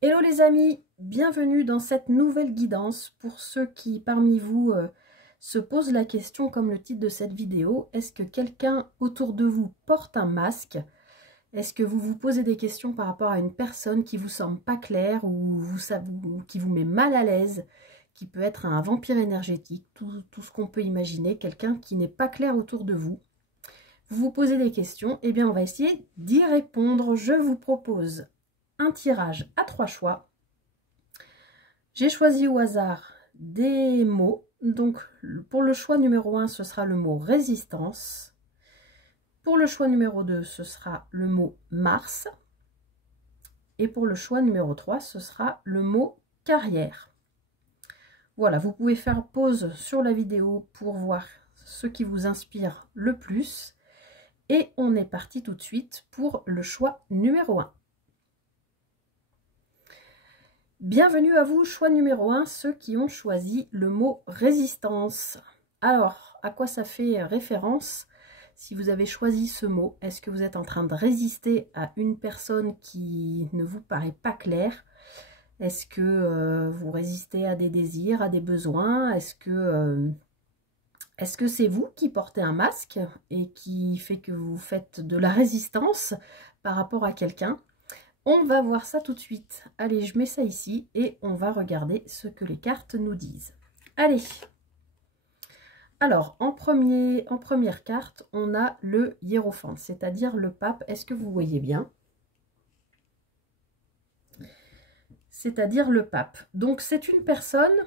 Hello les amis, bienvenue dans cette nouvelle guidance. Pour ceux qui parmi vous se posent la question comme le titre de cette vidéo, est-ce que quelqu'un autour de vous porte un masque? Est-ce que vous vous posez des questions par rapport à une personne qui vous semble pas claire ou qui vous met mal à l'aise, qui peut être un vampire énergétique, tout ce qu'on peut imaginer, quelqu'un qui n'est pas clair autour de vous? Vous vous posez des questions, eh bien on va essayer d'y répondre. Je vous propose un tirage à 3 choix. J'ai choisi au hasard des mots. Donc, pour le choix numéro 1, ce sera le mot résistance. Pour le choix numéro 2, ce sera le mot Mars. Et pour le choix numéro 3, ce sera le mot carrière. Voilà, vous pouvez faire pause sur la vidéo pour voir ce qui vous inspire le plus. Et on est parti tout de suite pour le choix numéro 1. Bienvenue à vous, choix numéro 1, ceux qui ont choisi le mot résistance. Alors, à quoi ça fait référence si vous avez choisi ce mot? Est-ce que vous êtes en train de résister à une personne qui ne vous paraît pas claire? Est-ce que vous résistez à des désirs, à des besoins? Est-ce que c'est vous qui portez un masque et qui fait que vous faites de la résistance par rapport à quelqu'un? On va voir ça tout de suite. Allez, je mets ça ici et on va regarder ce que les cartes nous disent. Allez. Alors, en première carte, on a le hiérophant, c'est-à-dire le pape. Est-ce que vous voyez bien? C'est-à-dire le pape. Donc, c'est une personne,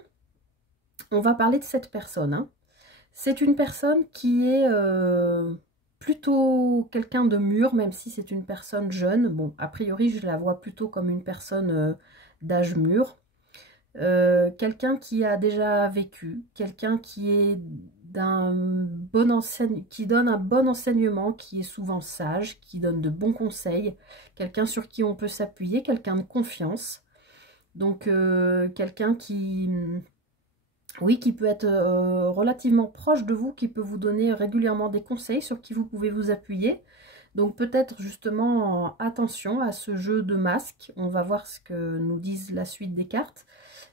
on va parler de cette personne. Hein. C'est une personne qui est plutôt quelqu'un de mûr, même si c'est une personne jeune. Bon, a priori, je la vois plutôt comme une personne d'âge mûr. Quelqu'un qui a déjà vécu, quelqu'un qui est qui donne un bon enseignement, qui est souvent sage, qui donne de bons conseils, quelqu'un sur qui on peut s'appuyer, quelqu'un de confiance. Donc quelqu'un qui, oui, qui peut être relativement proche de vous, qui peut vous donner régulièrement des conseils sur qui vous pouvez vous appuyer. Donc peut-être justement attention à ce jeu de masques. On va voir ce que nous disent la suite des cartes.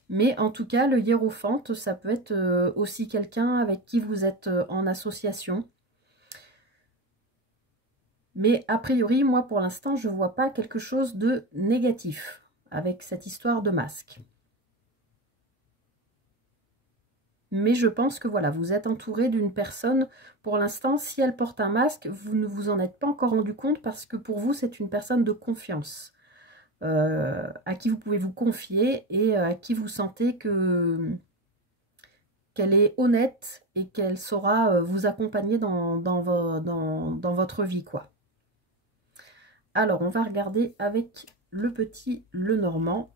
Mais en tout cas, le hiérophant, ça peut être aussi quelqu'un avec qui vous êtes en association. Mais a priori, moi pour l'instant, je ne vois pas quelque chose de négatif avec cette histoire de masque. Mais je pense que voilà, vous êtes entouré d'une personne, pour l'instant, si elle porte un masque, vous ne vous en êtes pas encore rendu compte parce que pour vous, c'est une personne de confiance, à qui vous pouvez vous confier et à qui vous sentez qu'elle est honnête et qu'elle saura vous accompagner dans votre vie, quoi. Alors, on va regarder avec le petit Lenormand.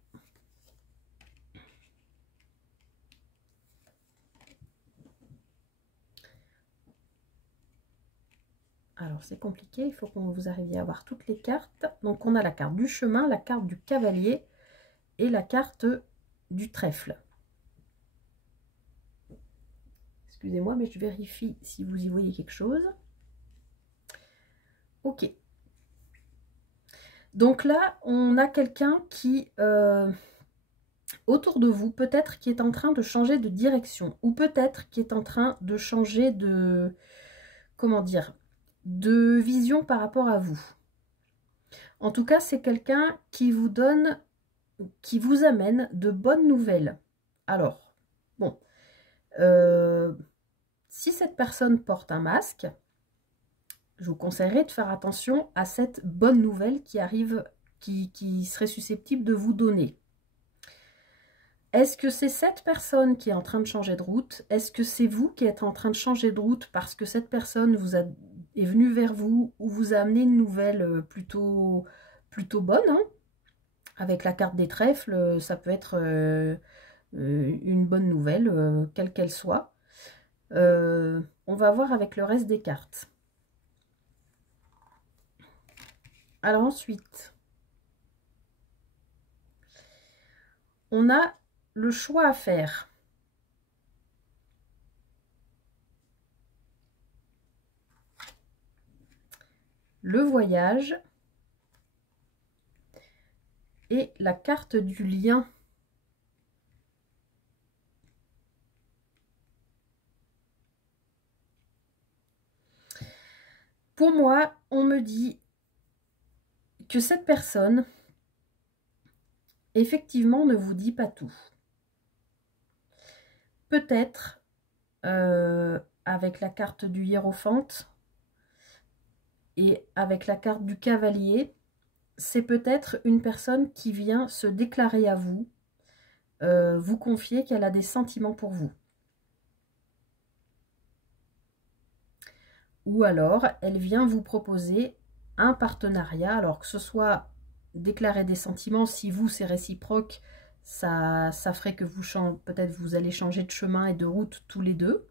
Alors, c'est compliqué, il faut qu'on vous arriviez à avoir toutes les cartes. Donc, on a la carte du chemin, la carte du cavalier et la carte du trèfle. Excusez-moi, mais je vérifie si vous y voyez quelque chose. Ok. Donc là, on a quelqu'un qui, autour de vous, peut-être qui est en train de changer de direction, ou peut-être qui est en train de changer de, comment dire, de vision par rapport à vous. En tout cas, c'est quelqu'un qui vous donne, qui vous amène de bonnes nouvelles. Alors, bon, si cette personne porte un masque, je vous conseillerais de faire attention à cette bonne nouvelle qui arrive, qui serait susceptible de vous donner. Est-ce que c'est cette personne qui est en train de changer de route? Est-ce que c'est vous qui êtes en train de changer de route parce que cette personne est venue vers vous ou vous a amené une nouvelle plutôt bonne, hein? Avec la carte des trèfles, ça peut être une bonne nouvelle, quelle qu'elle soit. On va voir avec le reste des cartes. Alors ensuite, on a le choix à faire. Le voyage et la carte du lien. Pour moi, on me dit que cette personne, effectivement, ne vous dit pas tout. Peut-être, avec la carte du hiérophante et avec la carte du cavalier, c'est peut-être une personne qui vient se déclarer à vous, vous confier qu'elle a des sentiments pour vous. Ou alors, elle vient vous proposer un partenariat, alors que ce soit déclarer des sentiments, si vous, c'est réciproque, ça ferait que vous peut-être vous allez changer de chemin et de route tous les deux,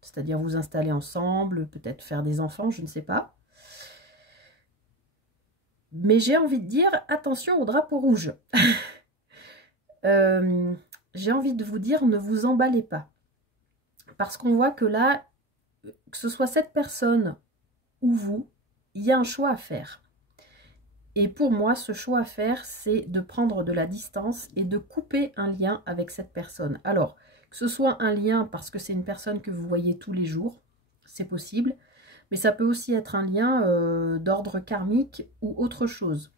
c'est-à-dire vous installer ensemble, peut-être faire des enfants, je ne sais pas. Mais j'ai envie de dire, attention au drapeau rouge. J'ai envie de vous dire, ne vous emballez pas. Parce qu'on voit que là, que ce soit cette personne ou vous, il y a un choix à faire. Et pour moi, ce choix à faire, c'est de prendre de la distance et de couper un lien avec cette personne. Alors, que ce soit un lien parce que c'est une personne que vous voyez tous les jours, c'est possible. Mais ça peut aussi être un lien d'ordre karmique ou autre chose.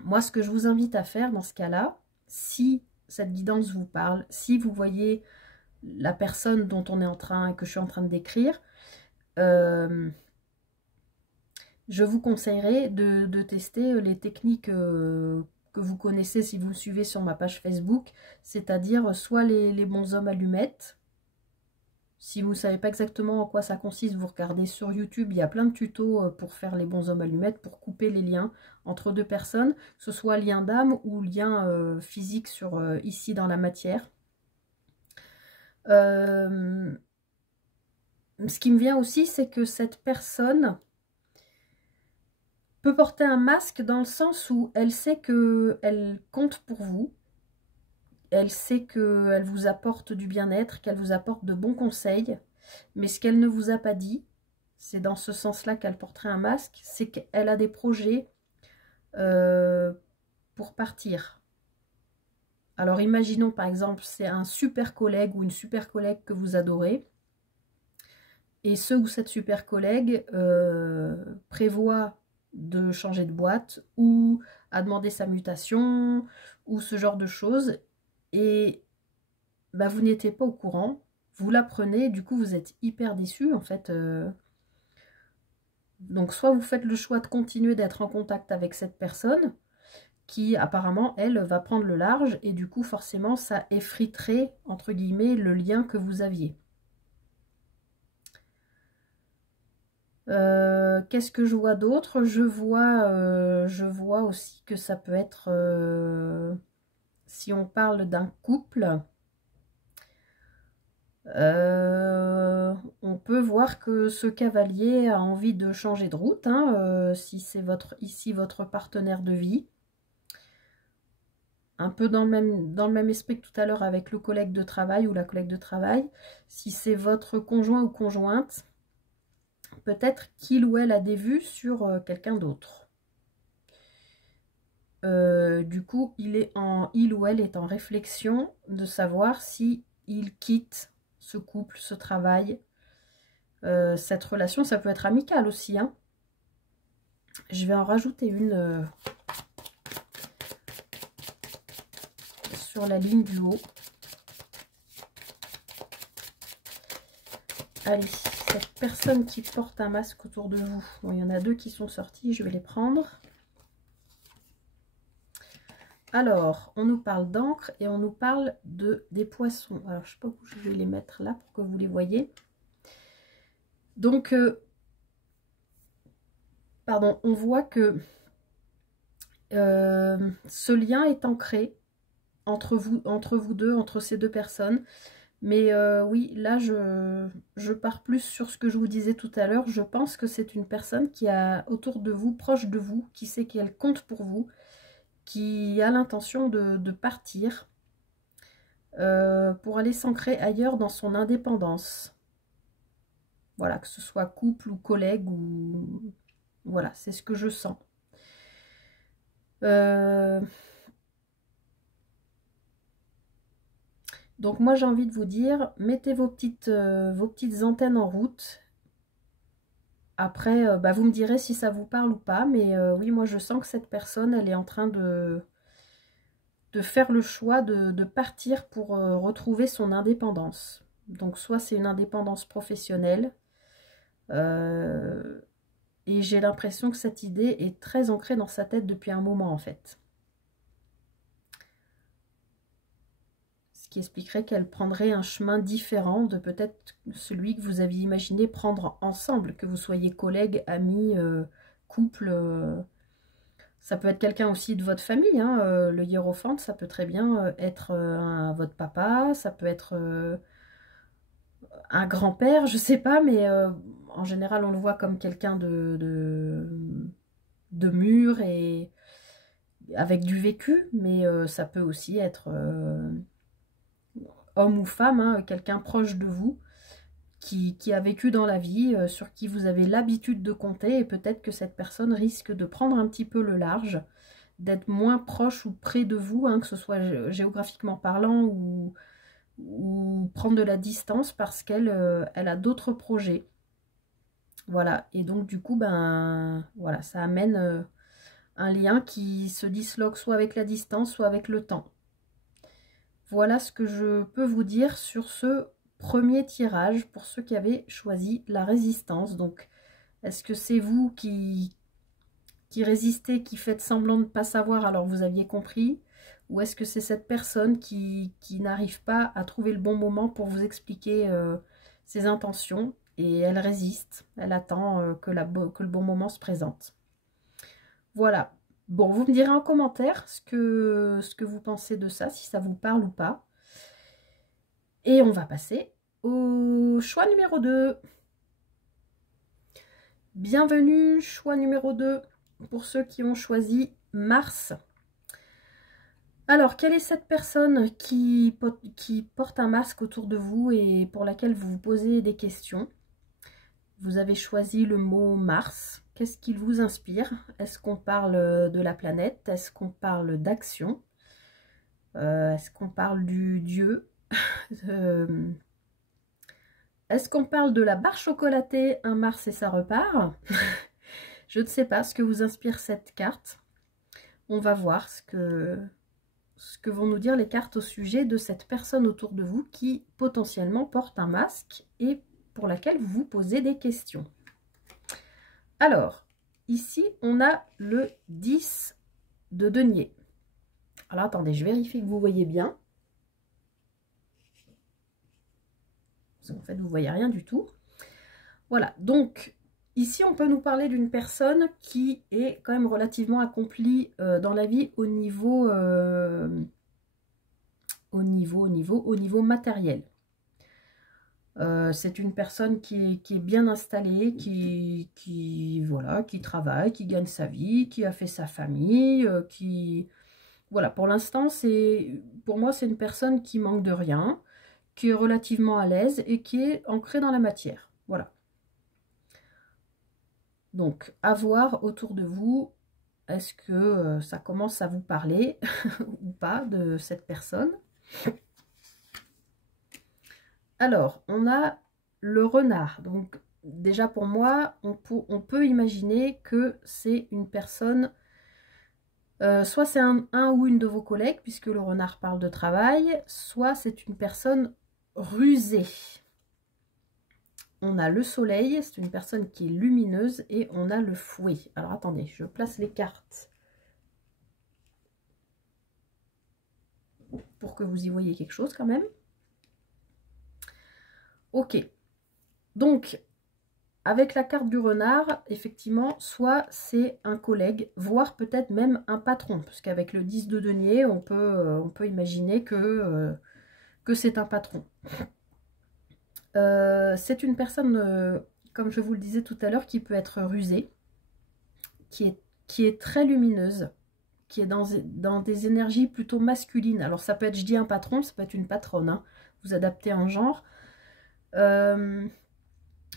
Moi, ce que je vous invite à faire dans ce cas-là, si cette guidance vous parle, si vous voyez la personne dont que je suis en train de décrire, je vous conseillerais de tester les techniques que vous connaissez si vous me suivez sur ma page Facebook, c'est-à-dire soit les bonshommes allumettes. Si vous ne savez pas exactement en quoi ça consiste, vous regardez sur YouTube, il y a plein de tutos pour faire les bonshommes allumettes, pour couper les liens entre deux personnes, que ce soit lien d'âme ou lien physique ici dans la matière. Ce qui me vient aussi, c'est que cette personne peut porter un masque dans le sens où elle sait qu'elle compte pour vous. Elle sait qu'elle vous apporte du bien-être, qu'elle vous apporte de bons conseils. Mais ce qu'elle ne vous a pas dit, c'est dans ce sens-là qu'elle porterait un masque, c'est qu'elle a des projets pour partir. Alors imaginons par exemple, c'est un super collègue ou une super collègue que vous adorez. Et ce ou cette super collègue prévoit de changer de boîte ou à demander sa mutation ou ce genre de choses. Et bah, vous n'étiez pas au courant, vous l'apprenez, du coup vous êtes hyper déçu en fait. Donc soit vous faites le choix de continuer d'être en contact avec cette personne qui apparemment elle va prendre le large et du coup forcément ça effriterait entre guillemets le lien que vous aviez. Qu'est-ce que je vois d'autre? Je vois aussi que ça peut être, si on parle d'un couple, on peut voir que ce cavalier a envie de changer de route, hein, si c'est ici votre partenaire de vie. Un peu dans le même esprit que tout à l'heure avec le collègue de travail ou la collègue de travail. Si c'est votre conjoint ou conjointe, peut-être qu'il ou elle a des vues sur quelqu'un d'autre. Du coup, il ou elle est en réflexion de savoir si il quitte ce couple, ce travail, cette relation. Ça peut être amical aussi, hein. Je vais en rajouter une sur la ligne du haut. Allez, cette personne qui porte un masque autour de vous. Bon, il y en a deux qui sont sortis, je vais les prendre. Alors, on nous parle d'encre et on nous parle des poissons. Alors, je ne sais pas où je vais les mettre là pour que vous les voyez. Donc, pardon, on voit que ce lien est ancré entre vous deux, entre ces deux personnes. Mais oui, là, je pars plus sur ce que je vous disais tout à l'heure. Je pense que c'est une personne qui a autour de vous, proche de vous, qui sait qu'elle compte pour vous, qui a l'intention de partir pour aller s'ancrer ailleurs dans son indépendance. Voilà, que ce soit couple ou collègue ou... Voilà, c'est ce que je sens. Donc moi j'ai envie de vous dire, mettez vos petites antennes en route. Après, vous me direz si ça vous parle ou pas, mais oui, moi je sens que cette personne, elle est en train de faire le choix de partir pour retrouver son indépendance. Donc soit c'est une indépendance professionnelle, et j'ai l'impression que cette idée est très ancrée dans sa tête depuis un moment en fait. Ce qui expliquerait qu'elle prendrait un chemin différent de peut-être celui que vous aviez imaginé prendre ensemble, que vous soyez collègues, amis, couple. Ça peut être quelqu'un aussi de votre famille, hein, le hiérophante, ça peut très bien être votre papa, ça peut être un grand-père, je sais pas, mais en général on le voit comme quelqu'un de mûr et avec du vécu, mais ça peut aussi être homme ou femme, hein, quelqu'un proche de vous, qui a vécu dans la vie, sur qui vous avez l'habitude de compter, et peut-être que cette personne risque de prendre un petit peu le large, d'être moins proche ou près de vous, hein, que ce soit géographiquement parlant ou prendre de la distance parce qu'elle elle a d'autres projets. Voilà, et donc du coup, voilà, ça amène un lien qui se disloque soit avec la distance, soit avec le temps. Voilà ce que je peux vous dire sur ce premier tirage pour ceux qui avaient choisi la résistance. Donc, est-ce que c'est vous qui résistez, qui faites semblant de ne pas savoir alors vous aviez compris? Ou est-ce que c'est cette personne qui n'arrive pas à trouver le bon moment pour vous expliquer ses intentions et elle résiste, elle attend que le bon moment se présente? Voilà. Bon, vous me direz en commentaire ce que vous pensez de ça, si ça vous parle ou pas. Et on va passer au choix numéro 2. Bienvenue, choix numéro 2, pour ceux qui ont choisi Mars. Alors, quelle est cette personne qui porte un masque autour de vous et pour laquelle vous vous posez des questions? Vous avez choisi le mot Mars. Qu'est-ce qu'il vous inspire? Est-ce qu'on parle de la planète? Est-ce qu'on parle d'action? Est-ce qu'on parle du dieu? Est-ce qu'on parle de la barre chocolatée, un Mars et ça repart? Je ne sais pas ce que vous inspire cette carte. On va voir ce que vont nous dire les cartes au sujet de cette personne autour de vous qui potentiellement porte un masque et pour laquelle vous vous posez des questions. Alors, ici, on a le 10 de denier. Alors, attendez, je vérifie que vous voyez bien. Parce qu'en fait, vous ne voyez rien du tout. Voilà, donc, ici, on peut nous parler d'une personne qui est quand même relativement accomplie dans la vie au niveau matériel. C'est une personne qui est bien installée, voilà, qui travaille, qui gagne sa vie, qui a fait sa famille, voilà, pour l'instant, pour moi, c'est une personne qui manque de rien, qui est relativement à l'aise et qui est ancrée dans la matière. Voilà. Donc, à voir autour de vous, est-ce que ça commence à vous parler ou pas de cette personne? Alors, on a le renard. Donc, déjà pour moi, on peut imaginer que c'est une personne, soit c'est un ou une de vos collègues, puisque le renard parle de travail, soit c'est une personne rusée. On a le soleil, c'est une personne qui est lumineuse, et on a le fouet. Alors, attendez, je place les cartes pour que vous y voyez quelque chose quand même. Ok, donc avec la carte du renard, effectivement, soit c'est un collègue, voire peut-être même un patron, parce qu'avec le 10 de denier, on peut imaginer que c'est un patron. C'est une personne, comme je vous le disais tout à l'heure, qui peut être rusée, qui est très lumineuse, qui est dans des énergies plutôt masculines. Alors ça peut être, je dis un patron, ça peut être une patronne, hein, vous adaptez en genre.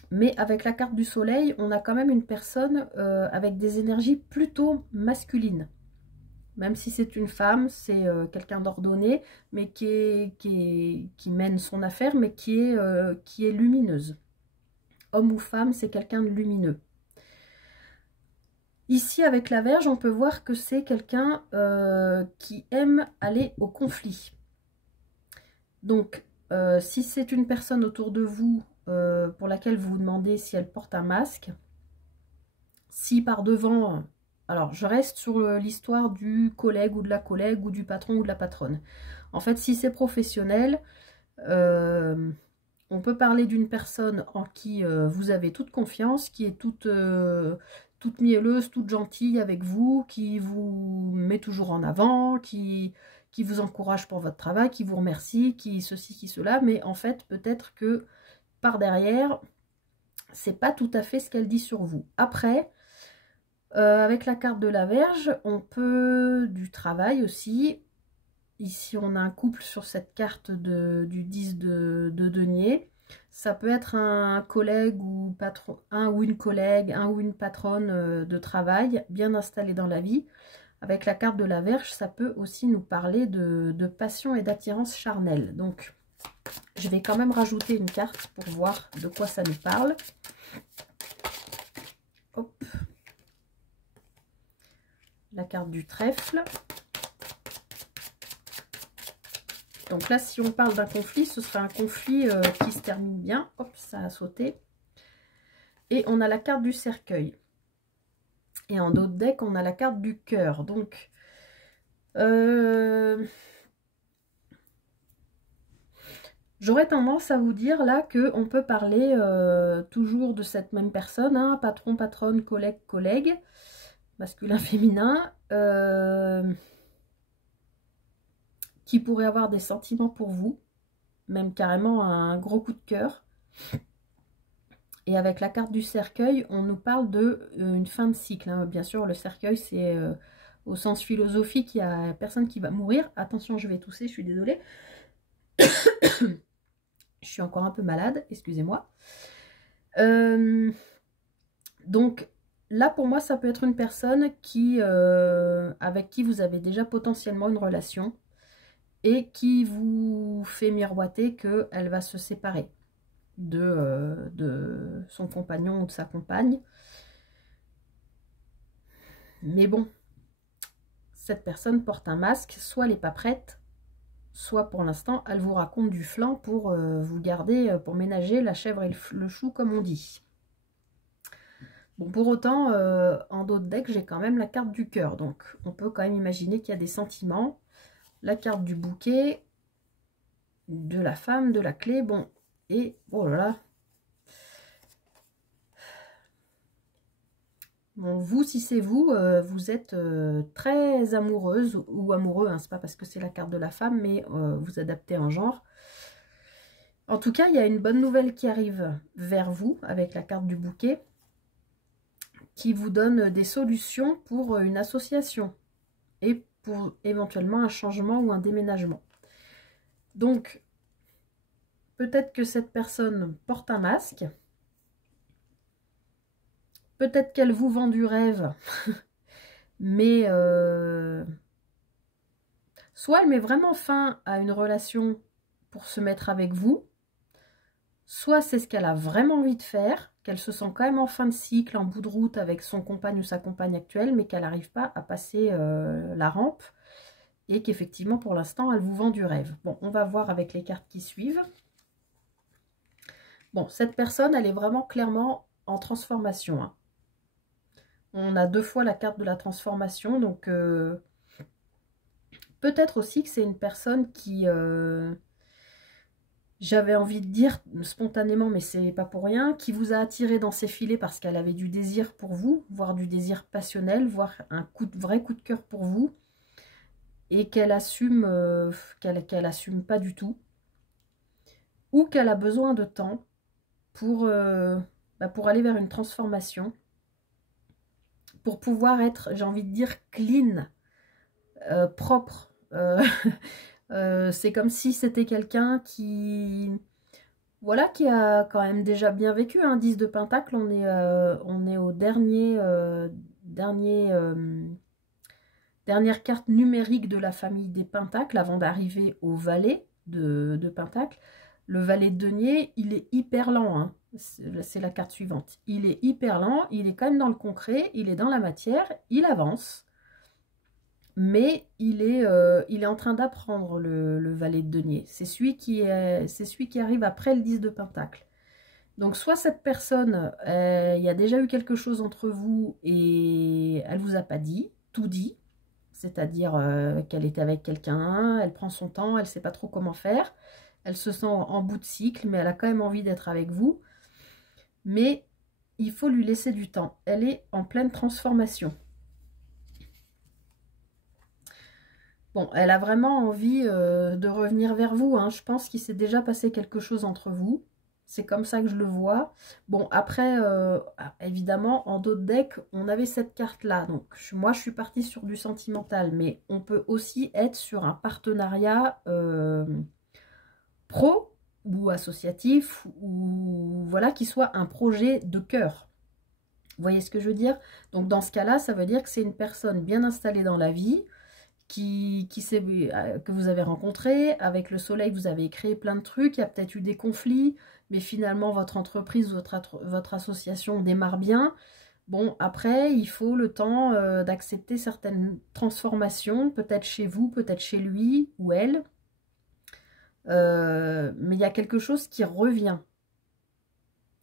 Mais avec la carte du soleil, on a quand même une personne avec des énergies plutôt masculines. Même si c'est une femme, c'est quelqu'un d'ordonné, mais qui mène son affaire, mais qui est lumineuse. Homme ou femme, c'est quelqu'un de lumineux. Ici, avec la Vierge, on peut voir que c'est quelqu'un qui aime aller au conflit. Donc, si c'est une personne autour de vous pour laquelle vous vous demandez si elle porte un masque, si par devant... Alors, je reste sur l'histoire du collègue ou de la collègue ou du patron ou de la patronne. En fait, si c'est professionnel, on peut parler d'une personne en qui vous avez toute confiance, qui est toute mielleuse, toute gentille avec vous, qui vous met toujours en avant, qui vous encourage pour votre travail, qui vous remercie, qui ceci, qui cela. Mais en fait, peut-être que par derrière, c'est pas tout à fait ce qu'elle dit sur vous. Après... avec la carte de la Vierge, on peut du travail aussi. Ici, on a un couple sur cette carte du 10 de denier. Ça peut être un collègue ou patron, un ou une collègue, un ou une patronne de travail bien installé dans la vie. Avec la carte de la Vierge, ça peut aussi nous parler de passion et d'attirance charnelle. Donc, je vais quand même rajouter une carte pour voir de quoi ça nous parle. Hop. La carte du trèfle. Donc là, si on parle d'un conflit, ce sera un conflit qui se termine bien. Hop, ça a sauté. Et on a la carte du cercueil. Et en d'autres decks, on a la carte du cœur. Donc, j'aurais tendance à vous dire là qu'on peut parler toujours de cette même personne, hein, patron, patronne, collègue, collègue, masculin, féminin, qui pourrait avoir des sentiments pour vous, même carrément un gros coup de cœur. Et avec la carte du cercueil, on nous parle d'une fin de cycle, hein. Bien sûr, le cercueil, c'est au sens philosophique, il n'y a personne qui va mourir. Attention, je vais tousser, je suis désolée. Je suis encore un peu malade, excusez-moi. Donc, là, pour moi, ça peut être une personne avec qui vous avez déjà potentiellement une relation et qui vous fait miroiter qu'elle va se séparer de son compagnon ou de sa compagne. Mais bon, cette personne porte un masque, soit elle n'est pas prête, soit pour l'instant, elle vous raconte du flan pour vous garder, pour ménager la chèvre et le chou, comme on dit. Bon, pour autant, en d'autres decks, j'ai quand même la carte du cœur. Donc, on peut quand même imaginer qu'il y a des sentiments. La carte du bouquet, de la femme, de la clé. Bon, et oh là là. Bon, vous, si c'est vous, vous êtes très amoureuse ou amoureux. Hein, c'est pas parce que c'est la carte de la femme, mais vous adaptez en genre. En tout cas, il y a une bonne nouvelle qui arrive vers vous avec la carte du bouquet, qui vous donne des solutions pour une association et pour éventuellement un changement ou un déménagement. Donc, peut-être que cette personne porte un masque, peut-être qu'elle vous vend du rêve, mais soit elle met vraiment fin à une relation pour se mettre avec vous, soit c'est ce qu'elle a vraiment envie de faire, qu'elle se sent quand même en fin de cycle, en bout de route avec son compagne ou sa compagne actuelle, mais qu'elle n'arrive pas à passer la rampe, et qu'effectivement, pour l'instant, elle vous vend du rêve. Bon, on va voir avec les cartes qui suivent. Bon, cette personne, elle est vraiment clairement en transformation. Hein. On a 2 fois la carte de la transformation, donc peut-être aussi que c'est une personne qui... j'avais envie de dire spontanément, mais c'est pas pour rien, qui vous a attiré dans ses filets parce qu'elle avait du désir pour vous, voire du désir passionnel, voire un vrai coup de cœur pour vous, et qu'elle assume, qu'elle assume pas du tout, ou qu'elle a besoin de temps pour aller vers une transformation, pour pouvoir être, j'ai envie de dire, clean, propre. C'est comme si c'était quelqu'un qui... Voilà, qui a quand même déjà bien vécu, hein, 10 de Pentacle, on est au Dernière carte numérique de la famille des Pentacles avant d'arriver au valet de Pentacles. Le valet de denier, il est hyper lent, hein. C'est la carte suivante. Il est hyper lent, il est quand même dans le concret, il est dans la matière, il avance. Mais il est en train d'apprendre le valet de denier. C'est celui qui arrive après le 10 de Pentacle. Donc soit cette personne, il y a déjà eu quelque chose entre vous et elle vous a pas dit, tout dit. C'est-à-dire qu'elle était avec quelqu'un, elle prend son temps, elle ne sait pas trop comment faire. Elle se sent en bout de cycle, mais elle a quand même envie d'être avec vous. Mais il faut lui laisser du temps. Elle est en pleine transformation. Bon, elle a vraiment envie de revenir vers vous, hein. Je pense qu'il s'est déjà passé quelque chose entre vous. C'est comme ça que je le vois. Bon, après, évidemment, en d'autres decks, on avait cette carte-là. Donc, moi, je suis partie sur du sentimental. Mais on peut aussi être sur un partenariat pro ou associatif, ou voilà, qui soit un projet de cœur. Vous voyez ce que je veux dire? Donc, dans ce cas-là, ça veut dire que c'est une personne bien installée dans la vie, que vous avez rencontré. Avec le soleil, vous avez créé plein de trucs, il y a peut-être eu des conflits, mais finalement votre entreprise, votre association démarre bien. Bon, après, il faut le temps d'accepter certaines transformations, peut-être chez vous, peut-être chez lui ou elle. Mais il y a quelque chose qui revient.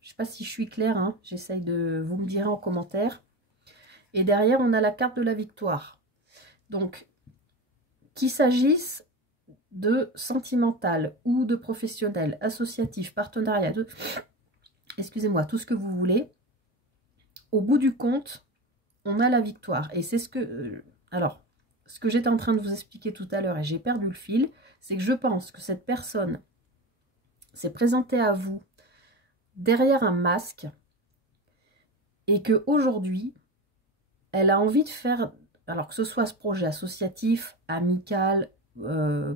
Je ne sais pas si je suis claire, hein, j'essaye de... Vous me direz en commentaire. Et derrière, on a la carte de la victoire. Donc, qu'il s'agisse de sentimental ou de professionnel, associatif, partenariat, excusez-moi, tout ce que vous voulez, au bout du compte, on a la victoire. Et c'est ce que... alors, ce que j'étais en train de vous expliquer tout à l'heure, et j'ai perdu le fil, c'est que je pense que cette personne s'est présentée à vous derrière un masque, et qu'aujourd'hui, elle a envie de faire, alors que ce soit ce projet associatif, amical,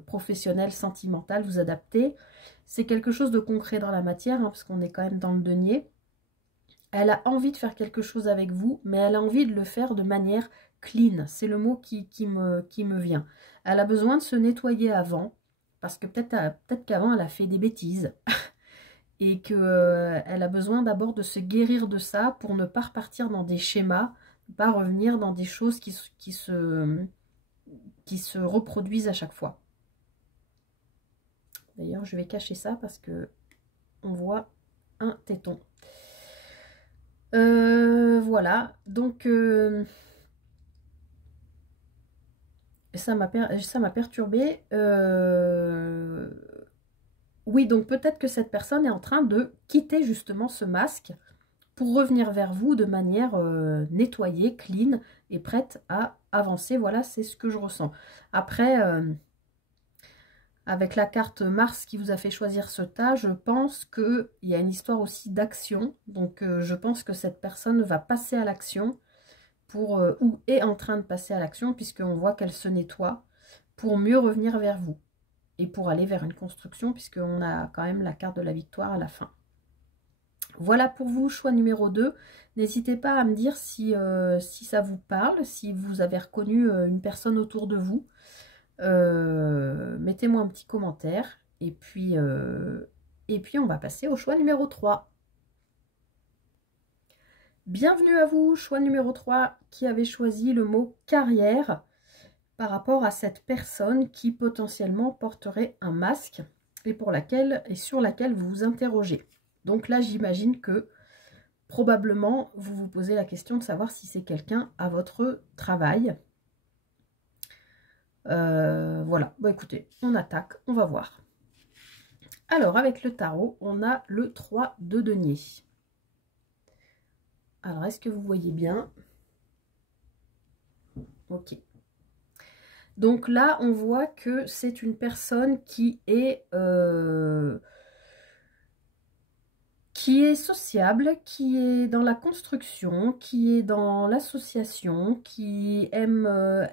professionnel, sentimental, vous adaptez, c'est quelque chose de concret dans la matière, hein, parce qu'on est quand même dans le denier. Elle a envie de faire quelque chose avec vous, mais elle a envie de le faire de manière clean, c'est le mot qui me vient. Elle a besoin de se nettoyer avant, parce que peut-être qu'avant elle a fait des bêtises, et qu'elle a besoin d'abord de se guérir de ça pour ne pas repartir dans des schémas, ne pas revenir dans des choses qui se reproduisent à chaque fois. D'ailleurs, je vais cacher ça parce que on voit un téton. Voilà, donc ça m'a perturbée. Oui, donc peut-être que cette personne est en train de quitter justement ce masque pour revenir vers vous de manière nettoyée, clean et prête à avancer. Voilà, c'est ce que je ressens. Après, avec la carte Mars qui vous a fait choisir ce tas, je pense qu'il y a une histoire aussi d'action. Donc, je pense que cette personne va passer à l'action ou est en train de passer à l'action puisqu'on voit qu'elle se nettoie pour mieux revenir vers vous et pour aller vers une construction puisqu'on a quand même la carte de la victoire à la fin. Voilà pour vous, choix numéro 2. N'hésitez pas à me dire si ça vous parle, si vous avez reconnu une personne autour de vous. Mettez-moi un petit commentaire. Et puis on va passer au choix numéro 3. Bienvenue à vous, choix numéro 3, qui avait choisi le mot carrière par rapport à cette personne qui potentiellement porterait un masque et sur laquelle vous vous interrogez. Donc là, j'imagine que probablement, vous vous posez la question de savoir si c'est quelqu'un à votre travail. Voilà, bon écoutez, on attaque, on va voir. Alors, avec le tarot, on a le 3 de denier. Alors, est-ce que vous voyez bien? Ok. Donc là, on voit que c'est une personne qui est sociable, qui est dans la construction, qui est dans l'association, qui aime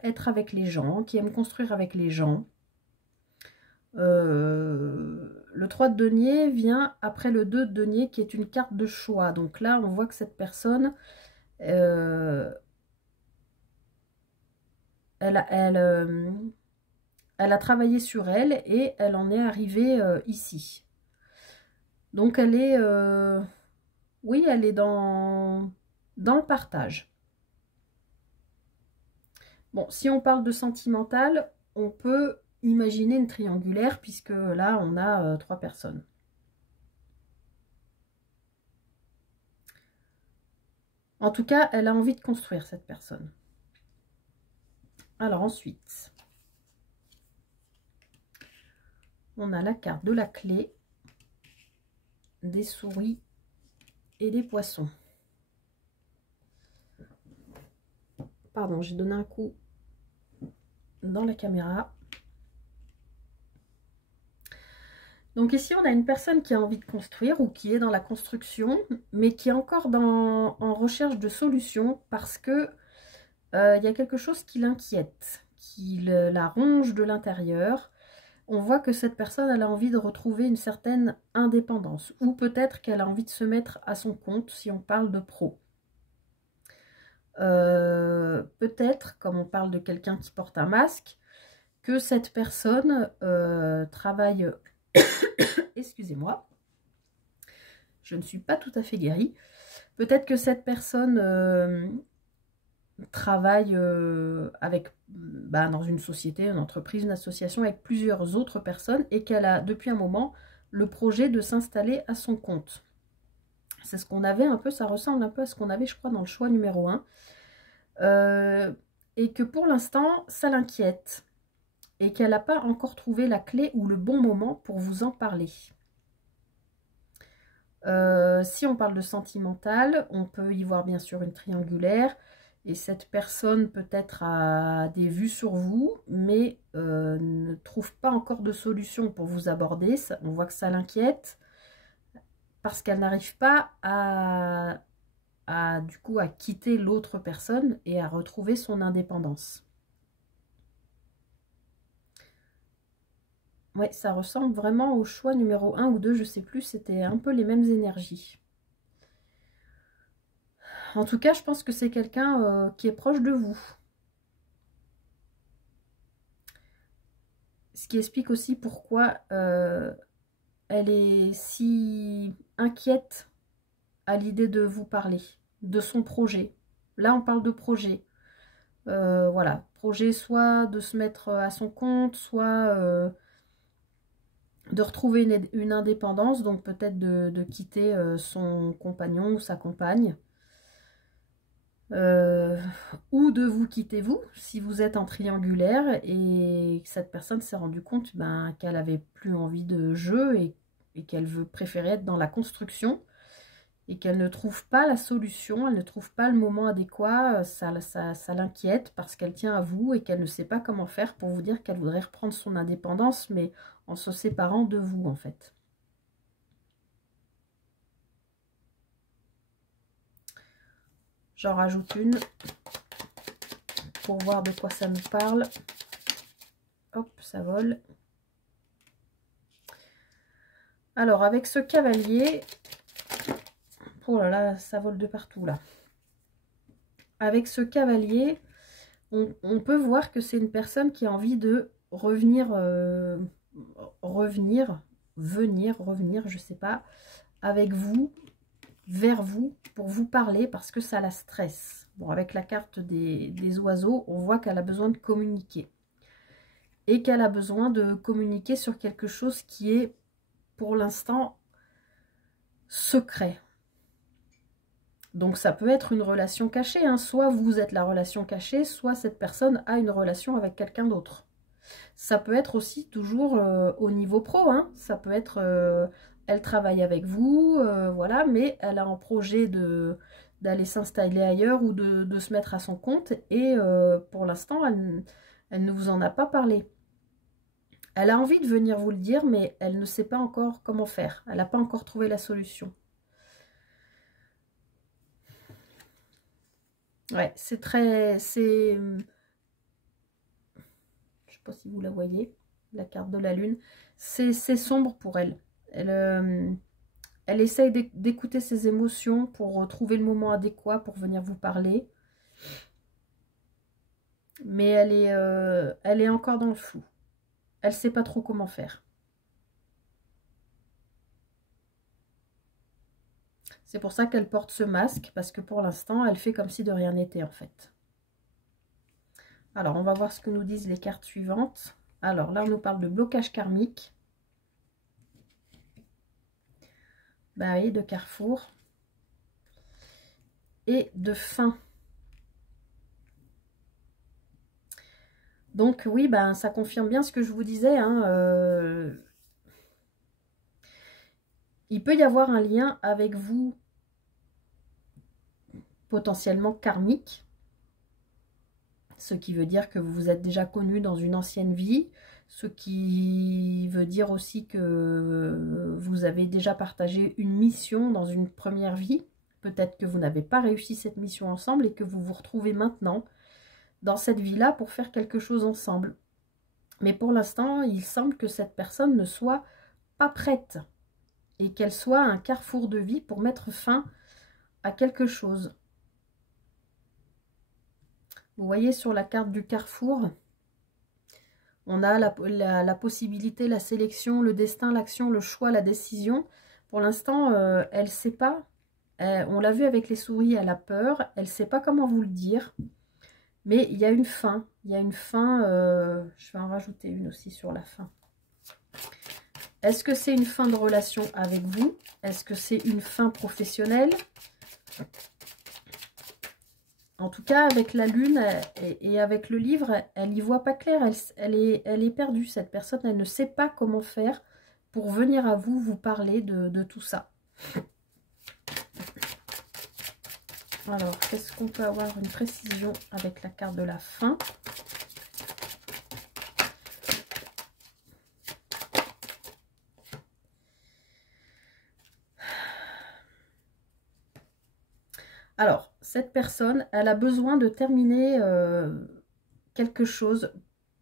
être avec les gens, qui aime construire avec les gens. Le 3 de denier vient après le 2 de denier qui est une carte de choix. Donc là, on voit que cette personne elle a travaillé sur elle et elle en est arrivée ici. Donc elle est, oui, elle est dans le partage. Bon, si on parle de sentimental, on peut imaginer une triangulaire puisque là, on a 3 personnes. En tout cas, elle a envie de construire cette personne. Alors ensuite, on a la carte de la clé, des souris et des poissons. Pardon, j'ai donné un coup dans la caméra. Donc ici, on a une personne qui a envie de construire ou qui est dans la construction, mais qui est encore en recherche de solutions parce que il y a quelque chose qui l'inquiète, qui la ronge de l'intérieur. On voit que cette personne, elle a envie de retrouver une certaine indépendance, ou peut-être qu'elle a envie de se mettre à son compte si on parle de pro. Peut-être, comme on parle de quelqu'un qui porte un masque, que cette personne travaille... Excusez-moi, je ne suis pas tout à fait guérie. Peut-être que cette personne travaille dans une société, une entreprise, une association avec plusieurs autres personnes et qu'elle a depuis un moment le projet de s'installer à son compte. C'est ce qu'on avait un peu, ça ressemble un peu à ce qu'on avait, je crois, dans le choix numéro 1. Et que pour l'instant, ça l'inquiète. Et qu'elle n'a pas encore trouvé la clé ou le bon moment pour vous en parler. Si on parle de sentimental, on peut y voir bien sûr une triangulaire. Et cette personne peut-être a des vues sur vous, mais ne trouve pas encore de solution pour vous aborder. On voit que ça l'inquiète parce qu'elle n'arrive pas du coup à quitter l'autre personne et à retrouver son indépendance. Ouais, ça ressemble vraiment au choix numéro 1 ou 2, je sais plus, c'était un peu les mêmes énergies. En tout cas, je pense que c'est quelqu'un qui est proche de vous. Ce qui explique aussi pourquoi elle est si inquiète à l'idée de vous parler, de son projet. Là, on parle de projet. Voilà, projet soit de se mettre à son compte, soit de retrouver une indépendance, donc peut-être de quitter son compagnon ou sa compagne. Ou de vous quitter vous, si vous êtes en triangulaire et que cette personne s'est rendue compte qu'elle avait plus envie de jeu et qu'elle veut préférer être dans la construction et qu'elle ne trouve pas la solution, elle ne trouve pas le moment adéquat, ça l'inquiète parce qu'elle tient à vous et qu'elle ne sait pas comment faire pour vous dire qu'elle voudrait reprendre son indépendance, mais en se séparant de vous en fait. J'en rajoute une pour voir de quoi ça nous parle. Hop, ça vole. Alors, avec ce cavalier... Oh là là, ça vole de partout, là. Avec ce cavalier, on peut voir que c'est une personne qui a envie de revenir, revenir, je sais pas, avec vous, vers vous, pour vous parler, parce que ça la stresse. Bon, avec la carte des oiseaux, on voit qu'elle a besoin de communiquer. Et qu'elle a besoin de communiquer sur quelque chose qui est, pour l'instant, secret. Donc ça peut être une relation cachée, hein. Soit vous êtes la relation cachée, soit cette personne a une relation avec quelqu'un d'autre. Ça peut être aussi toujours au niveau pro, hein. Ça peut être, elle travaille avec vous, voilà, mais elle a un projet d'aller s'installer ailleurs ou de se mettre à son compte. Et pour l'instant, elle ne vous en a pas parlé. Elle a envie de venir vous le dire, mais elle ne sait pas encore comment faire. Elle n'a pas encore trouvé la solution. Ouais, c'est très... Je ne sais pas si vous la voyez, la carte de la lune. C'est sombre pour elle. Elle essaye d'écouter ses émotions pour trouver le moment adéquat pour venir vous parler. mais elle est encore dans le flou. Elle ne sait pas trop comment faire. C'est pour ça qu'elle porte ce masque, parce que pour l'instant, elle fait comme si de rien n'était en fait. Alors, on va voir ce que nous disent les cartes suivantes. Alors, là, on nous parle de blocage karmique. Bah oui, de carrefour. Et de fin. Donc, oui, ben, ça confirme bien ce que je vous disais. Hein, il peut y avoir un lien avec vous, potentiellement karmique. Ce qui veut dire que vous vous êtes déjà connu dans une ancienne vie. Ce qui veut dire aussi que vous avez déjà partagé une mission dans une première vie. Peut-être que vous n'avez pas réussi cette mission ensemble et que vous vous retrouvez maintenant dans cette vie-là pour faire quelque chose ensemble. Mais pour l'instant, il semble que cette personne ne soit pas prête et qu'elle soit un carrefour de vie pour mettre fin à quelque chose. Vous voyez sur la carte du carrefour, on a la possibilité, la sélection, le destin, l'action, le choix, la décision. Pour l'instant, elle ne sait pas. On l'a vu avec les souris, elle a peur. Elle ne sait pas comment vous le dire. Mais il y a une fin. Il y a une fin. Je vais en rajouter une aussi sur la fin. Est-ce que c'est une fin de relation avec vous? Est-ce que c'est une fin professionnelle? En tout cas, avec la lune et avec le livre, elle n'y voit pas clair. Elle est perdue, cette personne. Elle ne sait pas comment faire pour venir à vous, vous parler de tout ça. Alors, est-ce qu'on peut avoir une précision avec la carte de la fin? Alors, cette personne, elle a besoin de terminer quelque chose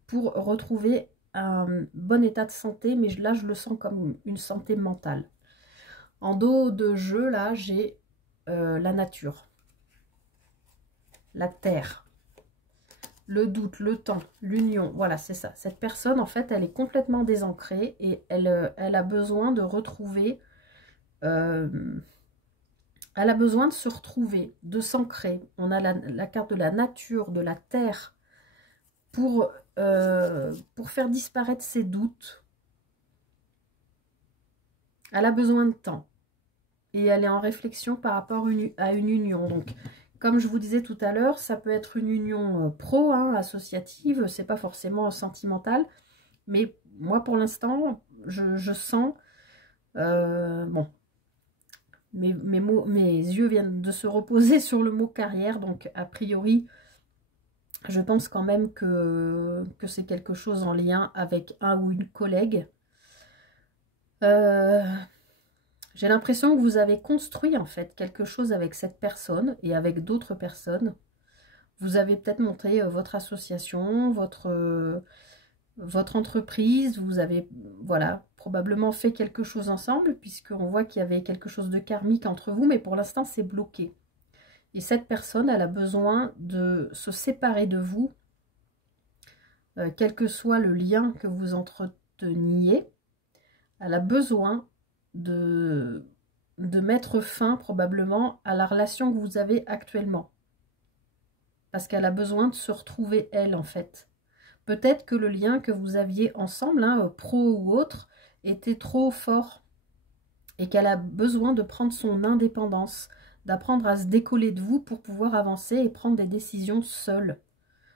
pour retrouver un bon état de santé, mais là, je le sens comme une santé mentale. En dos de jeu, là, j'ai la nature, la terre, le doute, le temps, l'union. Voilà, c'est ça. Cette personne, en fait, elle est complètement désancrée et elle a besoin de retrouver... elle a besoin de se retrouver, de s'ancrer. On a la carte de la nature, de la terre, pour faire disparaître ses doutes. Elle a besoin de temps. Et elle est en réflexion par rapport à une union. Donc, comme je vous disais tout à l'heure, ça peut être une union pro, hein, associative, c'est pas forcément sentimental. Mais moi, pour l'instant, je sens... bon, mes yeux viennent de se reposer sur le mot carrière, donc a priori, je pense quand même que c'est quelque chose en lien avec un ou une collègue. J'ai l'impression que vous avez construit en fait quelque chose avec cette personne et avec d'autres personnes. Vous avez peut-être monté votre association, votre entreprise, vous avez, voilà, probablement fait quelque chose ensemble, puisqu'on voit qu'il y avait quelque chose de karmique entre vous, mais pour l'instant, c'est bloqué. Et cette personne, elle a besoin de se séparer de vous, quel que soit le lien que vous entreteniez. Elle a besoin de mettre fin, probablement, à la relation que vous avez actuellement. Parce qu'elle a besoin de se retrouver, elle, en fait. Peut-être que le lien que vous aviez ensemble, hein, pro ou autre, était trop fort et qu'elle a besoin de prendre son indépendance, d'apprendre à se décoller de vous pour pouvoir avancer et prendre des décisions seule.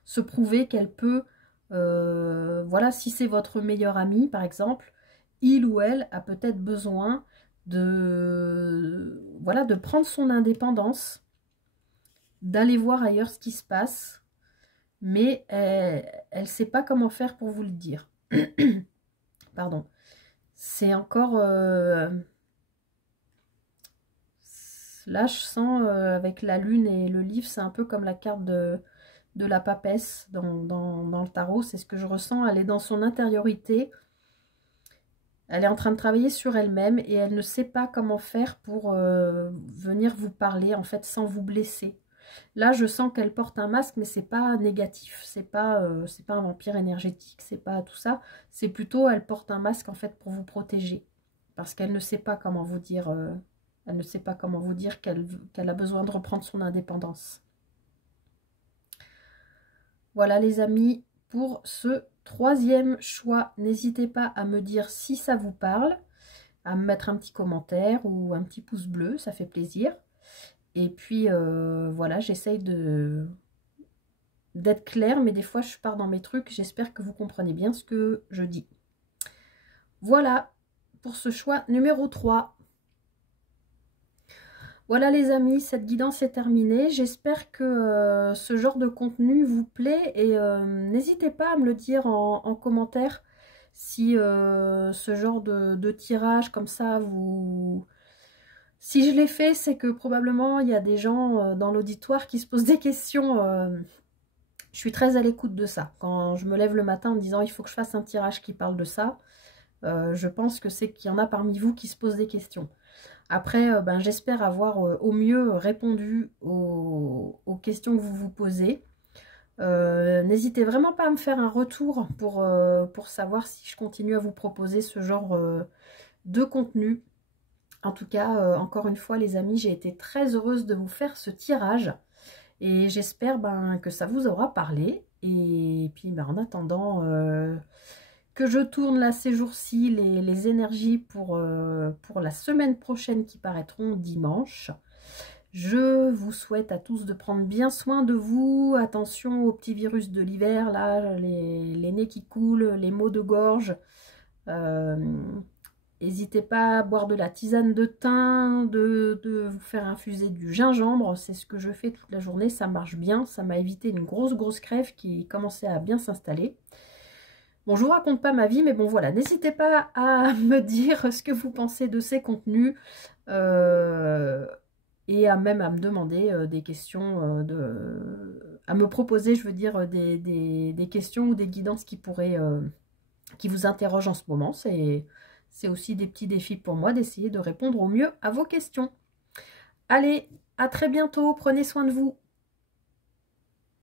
Se prouver qu'elle peut, voilà, si c'est votre meilleur ami par exemple, il ou elle a peut-être besoin de, voilà, de prendre son indépendance, d'aller voir ailleurs ce qui se passe, mais elle ne sait pas comment faire pour vous le dire. Pardon. C'est encore... là, je sens, avec la lune et le livre, c'est un peu comme la carte de la papesse dans le tarot. C'est ce que je ressens. Elle est dans son intériorité. Elle est en train de travailler sur elle-même et elle ne sait pas comment faire pour venir vous parler, en fait, sans vous blesser. Là, je sens qu'elle porte un masque, mais c'est pas négatif. C'est pas un vampire énergétique, c'est pas tout ça. C'est plutôt, elle porte un masque en fait pour vous protéger. Parce qu'elle ne sait pas comment vous dire, elle ne sait pas comment vous dire qu'elle a besoin de reprendre son indépendance. Voilà les amis, pour ce troisième choix, n'hésitez pas à me dire si ça vous parle, à me mettre un petit commentaire ou un petit pouce bleu, ça fait plaisir. Et puis voilà, j'essaye d'être claire, mais des fois je pars dans mes trucs, j'espère que vous comprenez bien ce que je dis. Voilà pour ce choix numéro 3. Voilà les amis, cette guidance est terminée. J'espère que ce genre de contenu vous plaît et n'hésitez pas à me le dire en commentaire si ce genre de tirage comme ça vous... Si je l'ai fait, c'est que probablement il y a des gens dans l'auditoire qui se posent des questions. Je suis très à l'écoute de ça. Quand je me lève le matin en me disant il faut que je fasse un tirage qui parle de ça, je pense que c'est qu'il y en a parmi vous qui se posent des questions. Après, ben, j'espère avoir au mieux répondu aux questions que vous vous posez. N'hésitez vraiment pas à me faire un retour pour savoir si je continue à vous proposer ce genre de contenu. En tout cas, encore une fois les amis, j'ai été très heureuse de vous faire ce tirage. Et j'espère ben, que ça vous aura parlé. Et puis ben, en attendant... que je tourne là ces jours-ci les énergies pour la semaine prochaine qui paraîtront dimanche. Je vous souhaite à tous de prendre bien soin de vous. Attention aux petits virus de l'hiver, là, les nez qui coulent, les maux de gorge. N'hésitez pas à boire de la tisane de thym, de vous faire infuser du gingembre. C'est ce que je fais toute la journée, ça marche bien. Ça m'a évité une grosse crève qui commençait à bien s'installer. Bon, je vous raconte pas ma vie, mais bon, voilà. N'hésitez pas à me dire ce que vous pensez de ces contenus et même à me demander des questions, à me proposer, je veux dire, des questions ou des guidances qui pourraient, qui vous interrogent en ce moment. C'est aussi des petits défis pour moi d'essayer de répondre au mieux à vos questions. Allez, à très bientôt. Prenez soin de vous.